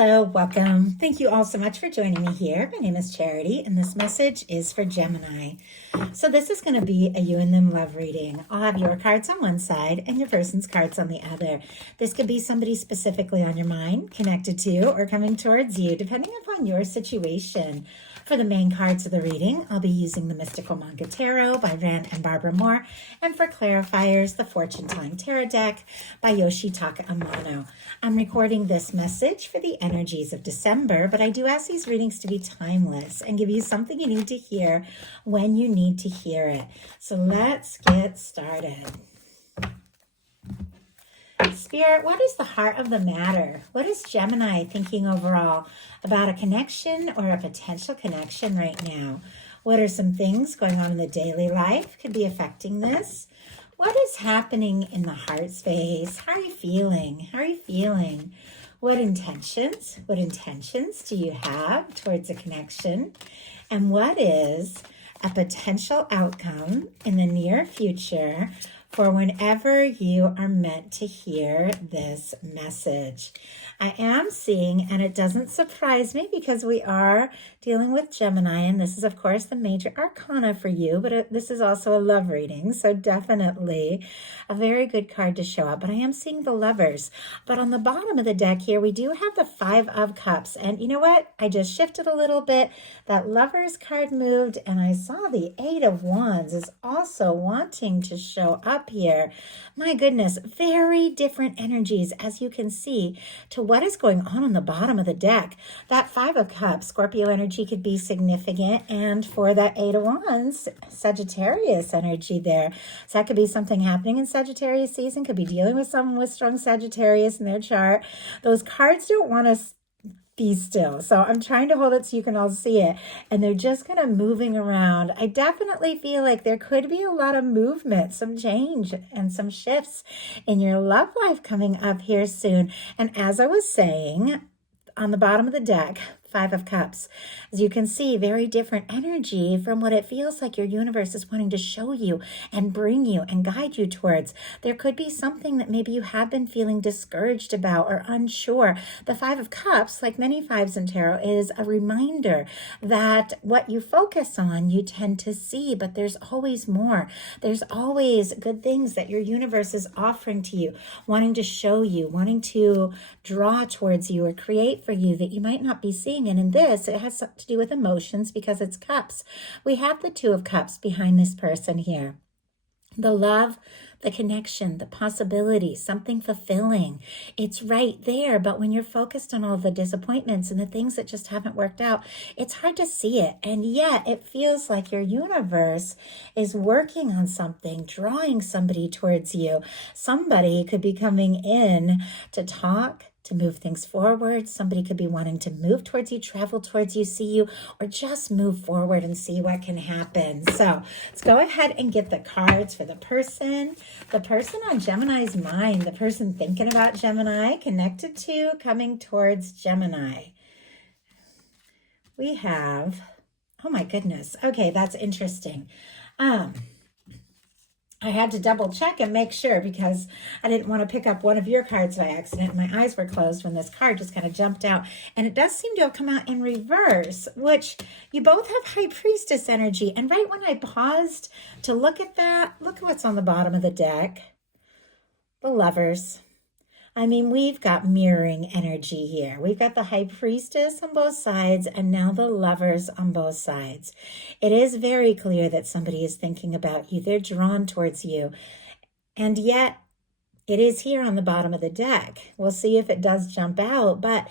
Hello, welcome. Thank you all so much for joining me here. My name is Charity, and this message is for Gemini. So this is going to be a you and them love reading. I'll have your cards on one side and your person's cards on the other. This could be somebody specifically on your mind, connected to, or coming towards you, depending upon your situation. For the main cards of the reading, I'll be using the Mystical Manga Tarot by Rann and Barbara Moore, and for clarifiers, the Fortune Telling Tarot deck by Yoshitaka Amano. I'm recording this message for the energies of December, but I do ask these readings to be timeless and give you something you need to hear when you need to hear it. So let's get started. Spirit, what is the heart of the matter? What is Gemini thinking overall about a connection or a potential connection right now? What are some things going on in the daily life could be affecting this? What is happening in the heart space? How are you feeling? How are you feeling? What intentions do you have towards a connection? And what is a potential outcome in the near future for whenever you are meant to hear this message? I am seeing, and it doesn't surprise me because we are dealing with Gemini, and this is, of course, the major arcana for you, but this is also a love reading, so definitely a very good card to show up. But I am seeing the Lovers. But on the bottom of the deck here, we do have the Five of Cups, and you know what? I just shifted a little bit. That Lovers card moved, and I saw the Eight of Wands is also wanting to show up here. My goodness, very different energies, as you can see, to what is going on the bottom of the deck. That Five of Cups, Scorpio energy could be significant, and for that Eight of Wands, Sagittarius energy there. So that could be something happening in Sagittarius season, could be dealing with someone with strong Sagittarius in their chart. Those cards don't want to be still. So I'm trying to hold it so you can all see it. And they're just kind of moving around. I definitely feel like there could be a lot of movement, some change and some shifts in your love life coming up here soon. And as I was saying, on the bottom of the deck, Five of Cups, as you can see, very different energy from what it feels like your universe is wanting to show you and bring you and guide you towards. There could be something that maybe you have been feeling discouraged about or unsure. The Five of Cups, like many fives in tarot, is a reminder that what you focus on, you tend to see, but there's always more. There's always good things that your universe is offering to you, wanting to show you, wanting to draw towards you or create for you that you might not be seeing. And in this, it has to do with emotions because it's cups. We have the Two of Cups behind this person here. The love, the connection, the possibility, something fulfilling. It's right there. But when you're focused on all the disappointments and the things that just haven't worked out, it's hard to see it. And yet it feels like your universe is working on something, drawing somebody towards you. Somebody could be coming in to talk, to move things forward. Somebody could be wanting to move towards you, travel towards you, see you, or just move forward and see what can happen. So let's go ahead and get the cards for the person on Gemini's mind, the person thinking about Gemini, connected to, coming towards Gemini. We have, oh my goodness. Okay, that's interesting. I had to double check and make sure because I didn't want to pick up one of your cards by accident. My eyes were closed when this card just kind of jumped out. And it does seem to have come out in reverse, which you both have High Priestess energy. And right when I paused to look at that, look at what's on the bottom of the deck. The Lovers. I mean, we've got mirroring energy here. We've got the High Priestess on both sides and now the Lovers on both sides. It is very clear that somebody is thinking about you. They're drawn towards you. And yet, it is here on the bottom of the deck. We'll see if it does jump out, but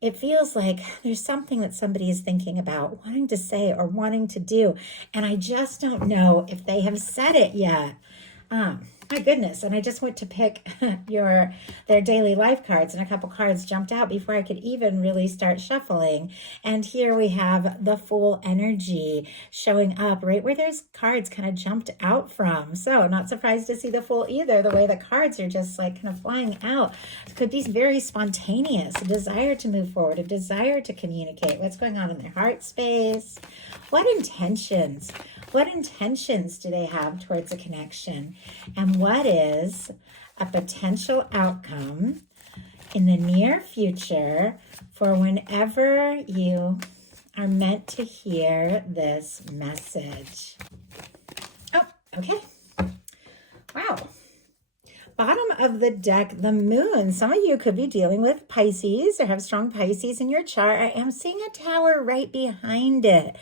it feels like there's something that somebody is thinking about, wanting to say or wanting to do. And I just don't know if they have said it yet. My goodness. And I just went to pick their daily life cards and a couple cards jumped out before I could even really start shuffling. And here we have the Fool energy showing up right where those cards kind of jumped out from. So not surprised to see the Fool either. The way the cards are just like kind of flying out. It could be very spontaneous, a desire to move forward, a desire to communicate what's going on in their heart space. What intentions? What intentions do they have towards a connection? And what is a potential outcome in the near future for whenever you are meant to hear this message. Oh, okay. Wow. Bottom of the deck, the moon. Some of you could be dealing with Pisces or have strong Pisces in your chart. I am seeing a tower right behind it.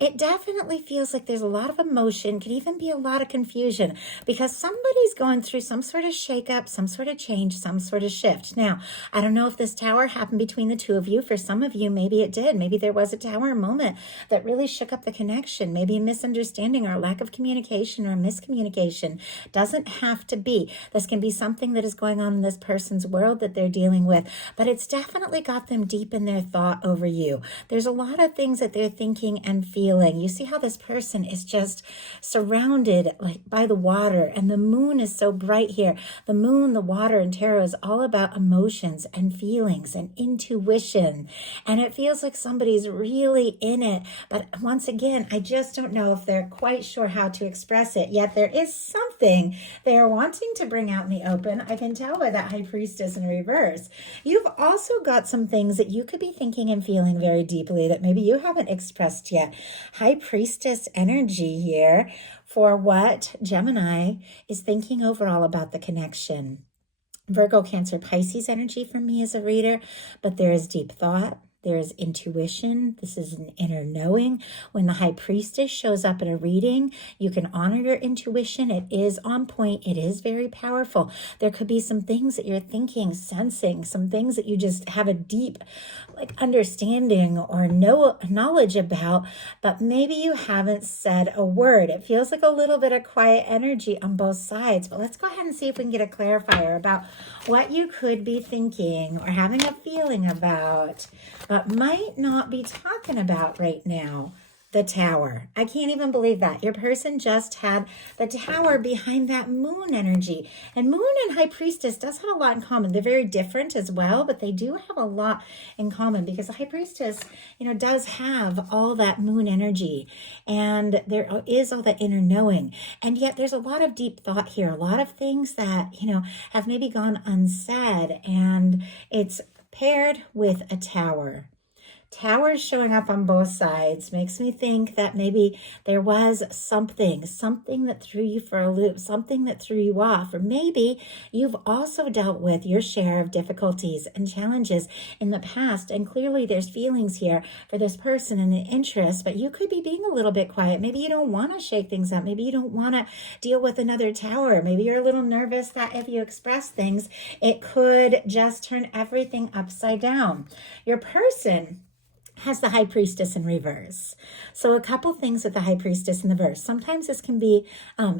It definitely feels like there's a lot of emotion, could even be a lot of confusion because somebody's going through some sort of shakeup, some sort of change, some sort of shift. Now, I don't know if this tower happened between the two of you. For some of you, maybe it did. Maybe there was a tower moment that really shook up the connection, maybe a misunderstanding or a lack of communication or a miscommunication. Doesn't have to be. This can be something that is going on in this person's world that they're dealing with, but it's definitely got them deep in their thought over you. There's a lot of things that they're thinking and feeling. You see how this person is just surrounded like by the water, and the moon is so bright here. The moon, the water, and tarot is all about emotions and feelings and intuition, and it feels like somebody's really in it, but once again, I just don't know if they're quite sure how to express it, yet there is something they are wanting to bring out in the open. I can tell by that High Priestess in reverse. You've also got some things that you could be thinking and feeling very deeply that maybe you haven't expressed yet. High Priestess energy here for what Gemini is thinking overall about the connection. Virgo, Cancer, Pisces energy for me as a reader, but there is deep thought. There is intuition. This is an inner knowing. When the High Priestess shows up in a reading, you can honor your intuition. It is on point. It is very powerful. There could be some things that you're thinking, sensing, some things that you just have a deep understanding or knowledge about, but maybe you haven't said a word. It feels like a little bit of quiet energy on both sides, but let's go ahead and see if we can get a clarifier about what you could be thinking or having a feeling about, but might not be talking about right now. The tower. I can't even believe that. Your person just had the tower behind that moon energy. And moon and High Priestess does have a lot in common. They're very different as well, but they do have a lot in common because the High Priestess, does have all that moon energy. And there is all that inner knowing. And yet there's a lot of deep thought here. A lot of things that, have maybe gone unsaid. And it's paired with a tower. Towers showing up on both sides makes me think that maybe there was something that threw you for a loop, something that threw you off, or maybe you've also dealt with your share of difficulties and challenges in the past, and clearly there's feelings here for this person and an interest, but you could be being a little bit quiet. Maybe you don't want to shake things up. Maybe you don't want to deal with another tower. Maybe you're a little nervous that if you express things, it could just turn everything upside down. Your person has the High Priestess in reverse. So a couple things with the High Priestess in the verse. Sometimes this can be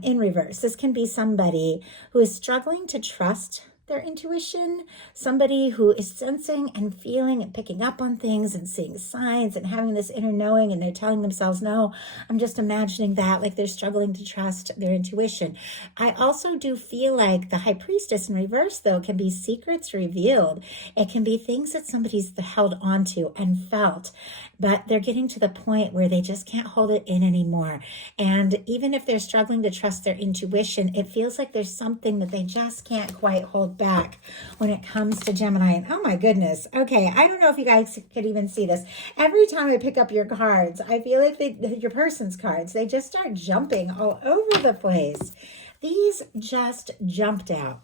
in reverse. This can be somebody who is struggling to trust their intuition, somebody who is sensing and feeling and picking up on things and seeing signs and having this inner knowing, and they're telling themselves, no, I'm just imagining that, like they're struggling to trust their intuition. I also do feel like the High Priestess in reverse, though, can be secrets revealed. It can be things that somebody's held onto and felt, but they're getting to the point where they just can't hold it in anymore. And even if they're struggling to trust their intuition, it feels like there's something that they just can't quite hold back when it comes to Gemini. And oh my goodness. Okay, I don't know if you guys could even see this. Every time I pick up your cards, I feel like your person's cards, they just start jumping all over the place. These just jumped out.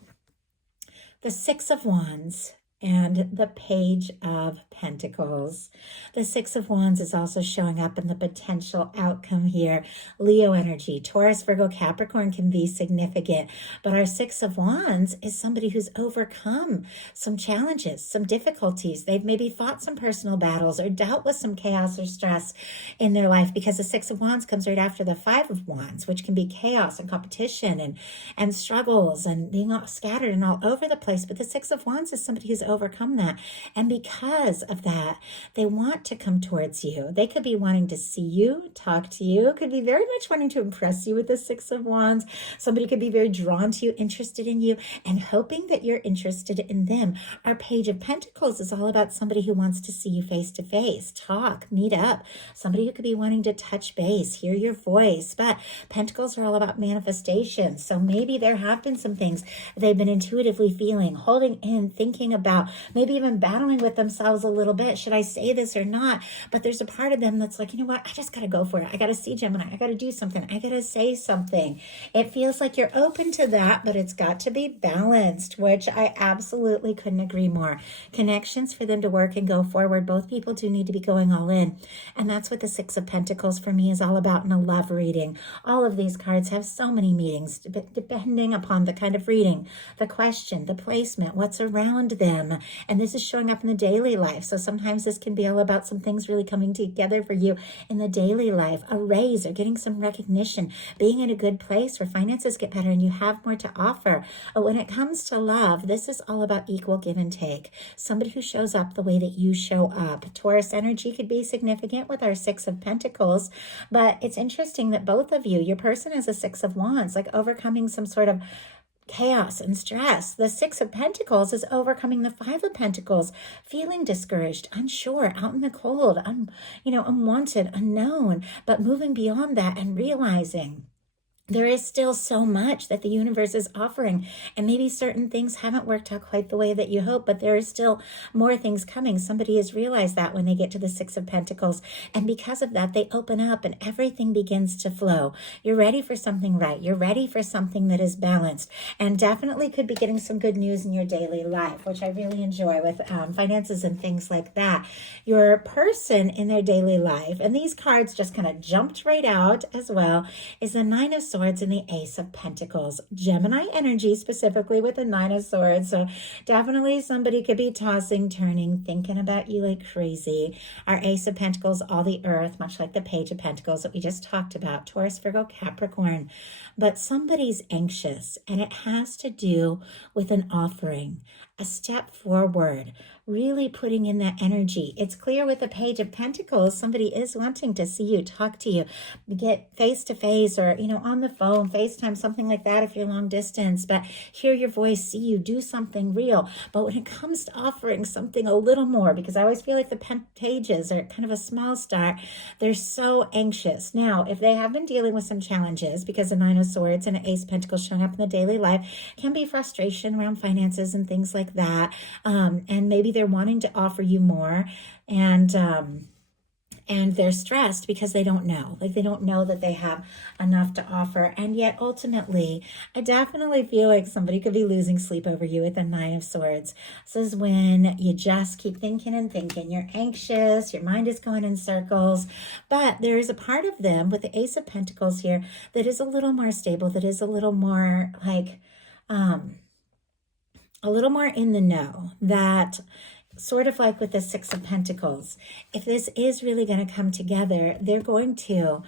The Six of Wands and the Page of Pentacles. The Six of Wands is also showing up in the potential outcome here. Leo energy, Taurus, Virgo, Capricorn can be significant, but our Six of Wands is somebody who's overcome some challenges, some difficulties. They've maybe fought some personal battles or dealt with some chaos or stress in their life, because the Six of Wands comes right after the Five of Wands, which can be chaos and competition and struggles and being all scattered and all over the place. But the Six of Wands is somebody who's overcome that. And because of that, they want to come towards you. They could be wanting to see you, talk to you, could be very much wanting to impress you with the Six of Wands. Somebody could be very drawn to you, interested in you, and hoping that you're interested in them. Our Page of Pentacles is all about somebody who wants to see you face to face, talk, meet up, somebody who could be wanting to touch base, hear your voice. But Pentacles are all about manifestation. So maybe there have been some things they've been intuitively feeling, holding in, thinking about, about, maybe even battling with themselves a little bit. Should I say this or not? But there's a part of them that's like, you know what? I just got to go for it. I got to see Gemini. I got to do something. I got to say something. It feels like you're open to that, but it's got to be balanced, which I absolutely couldn't agree more. Connections for them to work and go forward. Both people do need to be going all in. And that's what the Six of Pentacles for me is all about in a love reading. All of these cards have so many meanings, depending upon the kind of reading, the question, the placement, what's around them. And this is showing up in the daily life. So sometimes this can be all about some things really coming together for you in the daily life, a raise or getting some recognition, being in a good place where finances get better and you have more to offer. But when it comes to love, this is all about equal give and take. Somebody who shows up the way that you show up. Taurus energy could be significant with our Six of Pentacles, but it's interesting that both of you, your person has a Six of Wands, like overcoming some sort of chaos and stress. The Six of Pentacles is overcoming the Five of Pentacles, feeling discouraged, unsure, out in the cold, unwanted, unknown, but moving beyond that and realizing there is still so much that the universe is offering, and maybe certain things haven't worked out quite the way that you hope, but there is still more things coming. Somebody has realized that when they get to the Six of Pentacles, and because of that, they open up and everything begins to flow. You're ready for something right. You're ready for something that is balanced, and definitely could be getting some good news in your daily life, which I really enjoy with finances and things like that. Your person in their daily life, and these cards just kind of jumped right out as well, is the Nine of Swords and the Ace of Pentacles. Gemini energy, specifically with the Nine of Swords. So definitely somebody could be tossing, turning, thinking about you like crazy. Our Ace of Pentacles, all the earth, much like the Page of Pentacles that we just talked about. Taurus, Virgo, Capricorn. But somebody's anxious, and it has to do with an offering, a step forward, really putting in that energy. It's clear with the Page of Pentacles, somebody is wanting to see you, talk to you, get face to face or, on the phone, FaceTime, something like that if you're long distance, but hear your voice, see you, do something real. But when it comes to offering something a little more, because I always feel like the pages are kind of a small start, they're so anxious. Now, if they have been dealing with some challenges, because the Nine of Swords and an Ace of Pentacles showing up in the daily life can be frustration around finances and things like that. And maybe they're wanting to offer you more, and they're stressed because they don't know. Like, they don't know that they have enough to offer. And yet, ultimately, I definitely feel like somebody could be losing sleep over you with the Nine of Swords. This is when you just keep thinking and thinking. You're anxious. Your mind is going in circles. But there is a part of them with the Ace of Pentacles here that is a little more stable, that is a little more like, a little more in the know, that sort of like with the Six of Pentacles, if this is really going to come together, they're going to,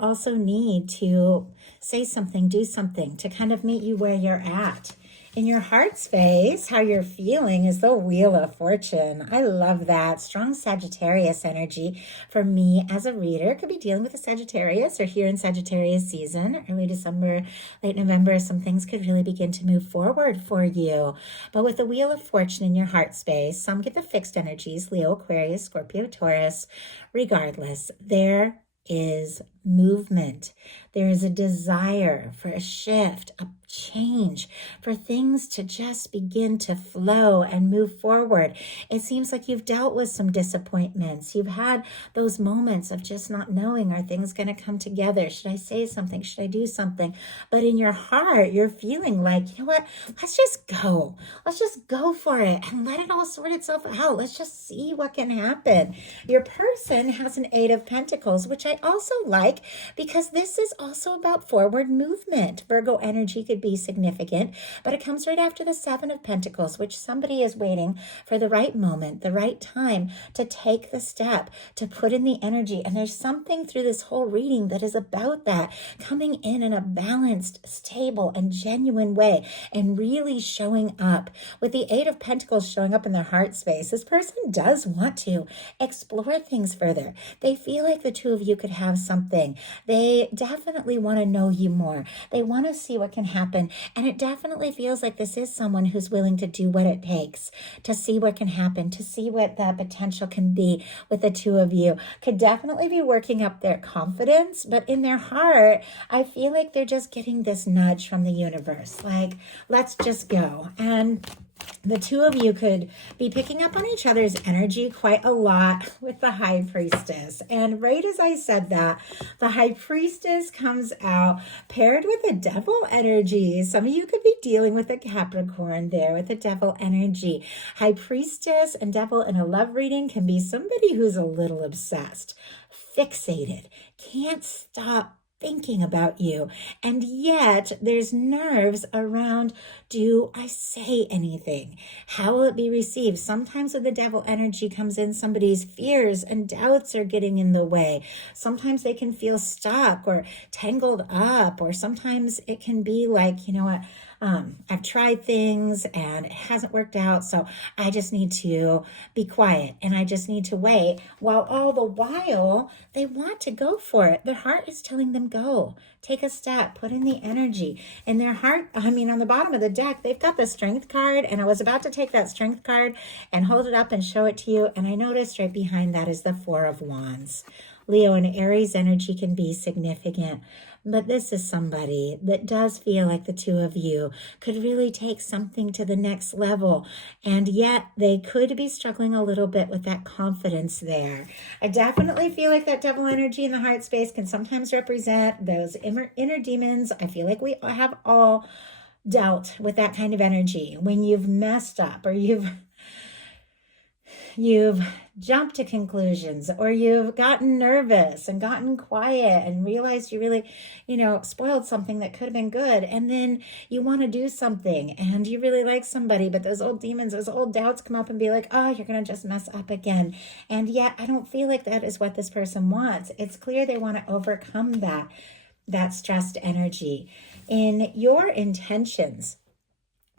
also need to say something, do something to kind of meet you where you're at. In your heart space, how you're feeling is the Wheel of Fortune. I love that. Strong Sagittarius energy for me as a reader. Could be dealing with a Sagittarius or here in Sagittarius season, early December, late November. Some things could really begin to move forward for you. But with the Wheel of Fortune in your heart space, some get the fixed energies, Leo, Aquarius, Scorpio, Taurus. Regardless, there is movement. There is a desire for a shift, a change, for things to just begin to flow and move forward. It seems like you've dealt with some disappointments. You've had those moments of just not knowing, are things going to come together? Should I say something? Should I do something? But in your heart, you're feeling like, you know what? Let's just go. Let's just go for it and let it all sort itself out. Let's just see what can happen. Your person has an Eight of Pentacles, which I also like because this is also about forward movement. Virgo energy could be significant, but it comes right after the Seven of Pentacles, which somebody is waiting for the right moment, the right time to take the step, to put in the energy. And there's something through this whole reading that is about that, coming in a balanced, stable, and genuine way, and really showing up. With the Eight of Pentacles showing up in their heart space, this person does want to explore things further. They feel like the two of you could have something. They definitely want to know you more. They want to see what can happen. And it definitely feels like this is someone who's willing to do what it takes to see what can happen, to see what the potential can be with the two of you. Could definitely be working up their confidence, but in their heart, I feel like they're just getting this nudge from the universe. Like, let's just go. And The two of you could be picking up on each other's energy quite a lot with the High Priestess. And right as I said that, the High Priestess comes out paired with the Devil energy. Some of you could be dealing with a Capricorn there with the Devil energy. High Priestess and Devil in a love reading can be somebody who's a little obsessed, fixated, can't stop thinking about you, and yet there's nerves around, do I say anything? How will it be received? Sometimes when the Devil energy comes in, somebody's fears and doubts are getting in the way. Sometimes they can feel stuck or tangled up, or sometimes it can be like, you know what, I've tried things and it hasn't worked out, so I just need to be quiet and I just need to wait, while all the while they want to go for it. Their heart is telling them go, take a step, put in the energy. And their heart, I mean, on the bottom of the deck, they've got the Strength card, and I was about to take that Strength card and hold it up and show it to you, and I noticed right behind that is the Four of Wands. Leo and Aries energy can be significant, but this is somebody that does feel like the two of you could really take something to the next level, and yet they could be struggling a little bit with that confidence there. I definitely feel like that Devil energy in the heart space can sometimes represent those inner demons. I feel like we have all dealt with that kind of energy when you've messed up, or you've jumped to conclusions, or you've gotten nervous and gotten quiet and realized you really, spoiled something that could have been good. And then you want to do something and you really like somebody, but those old demons, those old doubts come up and be like, oh, you're going to just mess up again. And yet I don't feel like that is what this person wants. It's clear they want to overcome that stressed energy. In your intentions,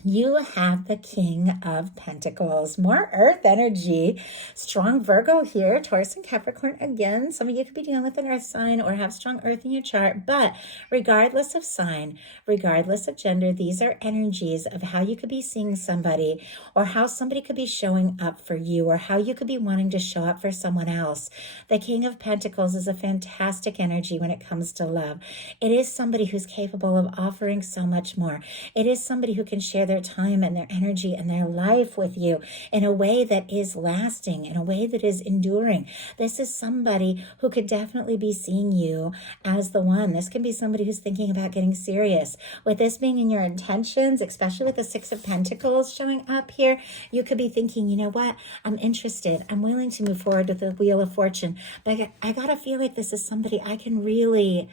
you have the King of Pentacles, more earth energy, strong Virgo here, Taurus and Capricorn again. Some of you could be dealing with an earth sign or have strong earth in your chart, but regardless of sign, regardless of gender, these are energies of how you could be seeing somebody, or how somebody could be showing up for you, or how you could be wanting to show up for someone else. The King of Pentacles is a fantastic energy when it comes to love. It is somebody who's capable of offering so much more. It is somebody who can share their time and their energy and their life with you in a way that is lasting, in a way that is enduring. This is somebody who could definitely be seeing you as the one. This can be somebody who's thinking about getting serious. With this being in your intentions, especially with the Six of Pentacles showing up here, you could be thinking, you know what, I'm interested. I'm willing to move forward with the Wheel of Fortune. But I gotta feel like this is somebody I can really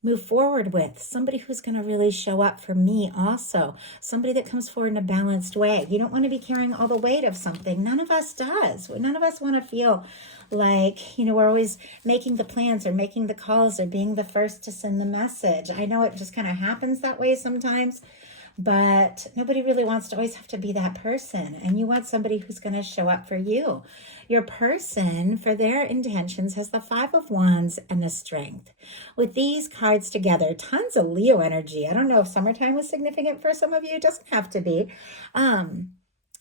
move forward with, somebody who's going to really show up for me also, somebody that comes forward in a balanced way. You don't want to be carrying all the weight of something. None of us does. None of us want to feel like, we're always making the plans or making the calls or being the first to send the message. I know it just kind of happens that way sometimes, but nobody really wants to always have to be that person. And you want somebody who's going to show up for you. Your person, for their intentions, has the Five of Wands and the Strength. With these cards together, tons of Leo energy. I don't know if summertime was significant for some of you. It doesn't have to be.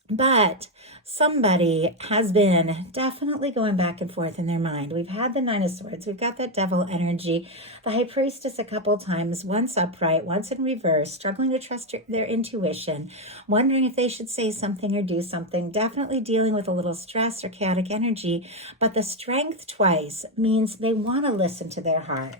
But somebody has been definitely going back and forth in their mind. We've had the Nine of Swords. We've got that Devil energy. The High Priestess a couple times, once upright, once in reverse, struggling to trust their intuition, wondering if they should say something or do something, definitely dealing with a little stress or chaotic energy. But the Strength twice means they want to listen to their heart.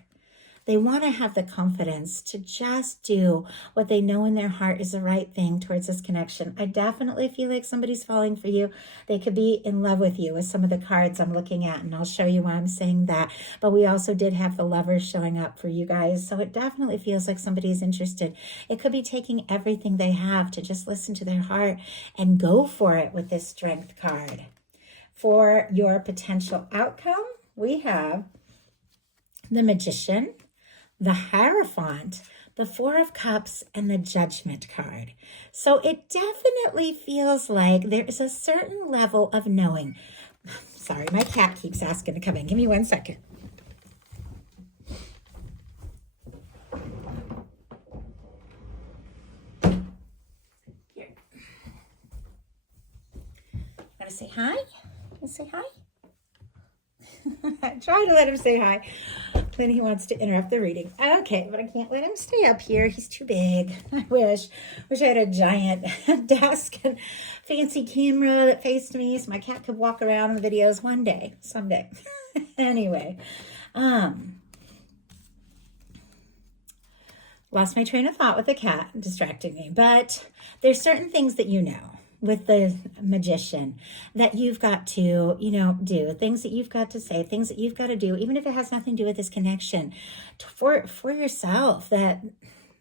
They want to have the confidence to just do what they know in their heart is the right thing towards this connection. I definitely feel like somebody's falling for you. They could be in love with you with some of the cards I'm looking at, and I'll show you why I'm saying that. But we also did have the Lovers showing up for you guys, so it definitely feels like somebody's interested. It could be taking everything they have to just listen to their heart and go for it with this Strength card. For your potential outcome, we have the Magician, the Hierophant, the Four of Cups, and the Judgment card. So it definitely feels like there is a certain level of knowing. Sorry, my cat keeps asking to come in. Give me 1 second. Here. Want to say hi? Want to say hi? Try to let him say hi. Then he wants to interrupt the reading. Okay, but I can't let him stay up here. He's too big. I wish I had a giant desk and fancy camera that faced me so my cat could walk around in the videos one day, someday. Anyway, lost my train of thought with the cat distracting me, but there's certain things that you know with the magician that you've got to, do, things that you've got to say, things that you've got to do, even if it has nothing to do with this connection for yourself.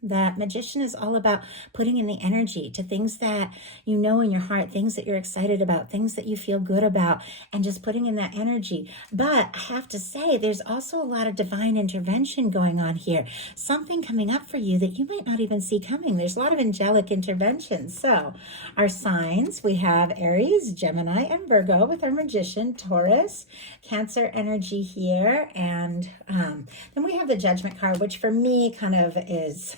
That magician is all about putting in the energy to things that you know in your heart, things that you're excited about, things that you feel good about, and just putting in that energy. But I have to say, there's also a lot of divine intervention going on here. Something coming up for you that you might not even see coming. There's a lot of angelic intervention. So our signs, we have Aries, Gemini, and Virgo with our magician, Taurus, Cancer energy here. And then we have the Judgment card, which for me kind of is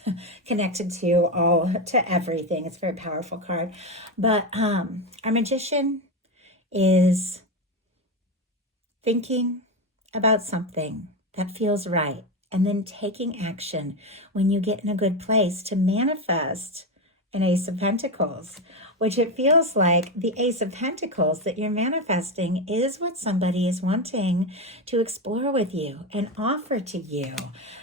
connected to everything. It's a very powerful card. But our magician is thinking about something that feels right and then taking action when you get in a good place to manifest an Ace of Pentacles, which it feels like the Ace of Pentacles that you're manifesting is what somebody is wanting to explore with you and offer to you.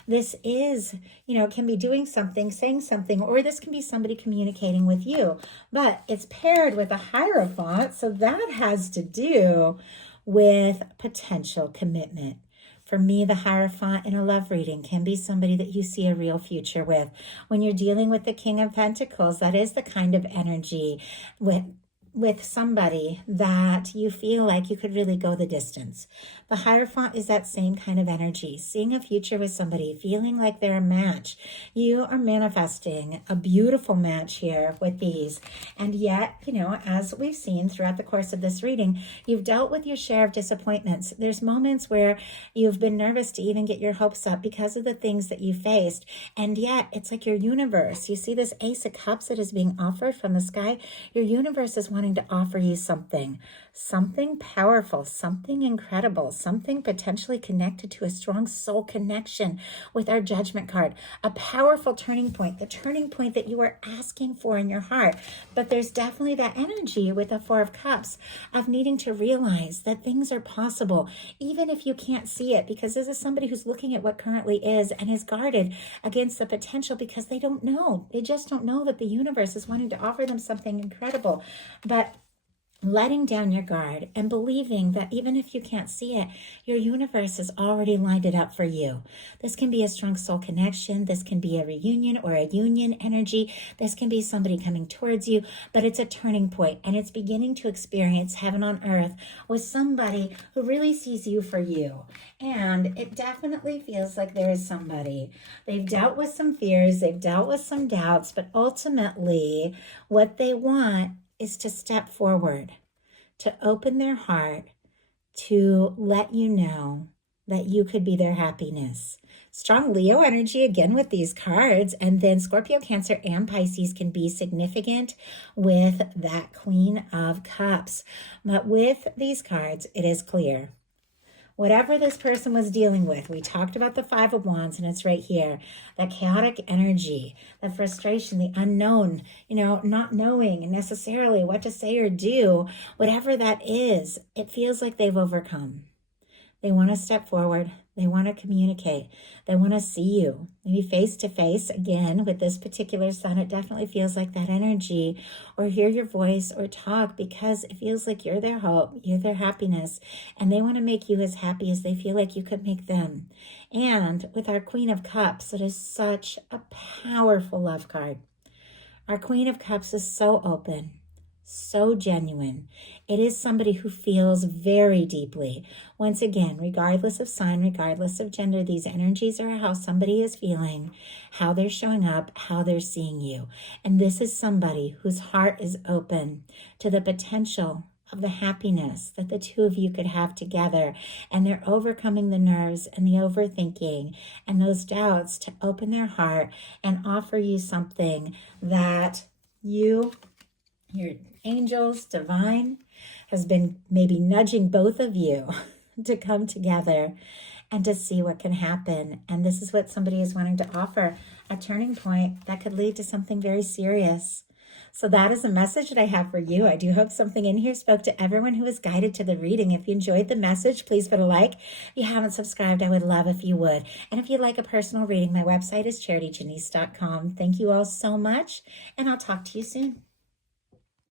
This is, can be doing something, saying something, or this can be somebody communicating with you, but it's paired with a Hierophant, so that has to do with potential commitment. For me, the Hierophant in a love reading can be somebody that you see a real future with. When you're dealing with the King of Pentacles, that is the kind of energy with somebody that you feel like you could really go the distance. The Hierophant is that same kind of energy, seeing a future with somebody, feeling like they're a match. You are manifesting a beautiful match here with these. And yet, as we've seen throughout the course of this reading, you've dealt with your share of disappointments. There's moments where you've been nervous to even get your hopes up because of the things that you faced. And yet, it's like your universe. You see this Ace of Cups that is being offered from the sky. Your universe is wanting to offer you something powerful, something incredible, something potentially connected to a strong soul connection with our Judgment card, a powerful turning point, the turning point that you are asking for in your heart. But there's definitely that energy with the Four of Cups of needing to realize that things are possible, even if you can't see it, because this is somebody who's looking at what currently is and is guarded against the potential because they don't know. They just don't know that the universe is wanting to offer them something incredible. But letting down your guard and believing that even if you can't see it, your universe has already lined it up for you. This can be a strong soul connection. This can be a reunion or a union energy. This can be somebody coming towards you, but it's a turning point and it's beginning to experience heaven on earth with somebody who really sees you for you. And it definitely feels like there is somebody. They've dealt with some fears, they've dealt with some doubts, but ultimately what they want is to step forward, to open their heart, to let you know that you could be their happiness. Strong Leo energy again with these cards, and then Scorpio, Cancer, and Pisces can be significant with that Queen of Cups. But with these cards, it is clear. Whatever this person was dealing with, we talked about the Five of Wands, and it's right here. That chaotic energy, the frustration, the unknown, not knowing necessarily what to say or do, whatever that is, it feels like they've overcome. They want to step forward. They want to communicate. They want to see you, maybe face to face again with this particular sun. It definitely feels like that energy, or hear your voice or talk, because it feels like you're their hope, you're their happiness, and they want to make you as happy as they feel like you could make them. And with our Queen of Cups, it is such a powerful love card. Our Queen of Cups is so open, so genuine. It is somebody who feels very deeply. Once again, regardless of sign, regardless of gender, these energies are how somebody is feeling, how they're showing up, how they're seeing you. And this is somebody whose heart is open to the potential of the happiness that the two of you could have together. And they're overcoming the nerves and the overthinking and those doubts to open their heart and offer you something that your angels, divine, has been maybe nudging both of you to come together and to see what can happen. And this is what somebody is wanting to offer, a turning point that could lead to something very serious. So that is a message that I have for you. I do hope something in here spoke to everyone who was guided to the reading. If you enjoyed the message, please put a like. If you haven't subscribed, I would love if you would. And if you'd like a personal reading, my website is charityjanice.com. Thank you all so much, and I'll talk to you soon.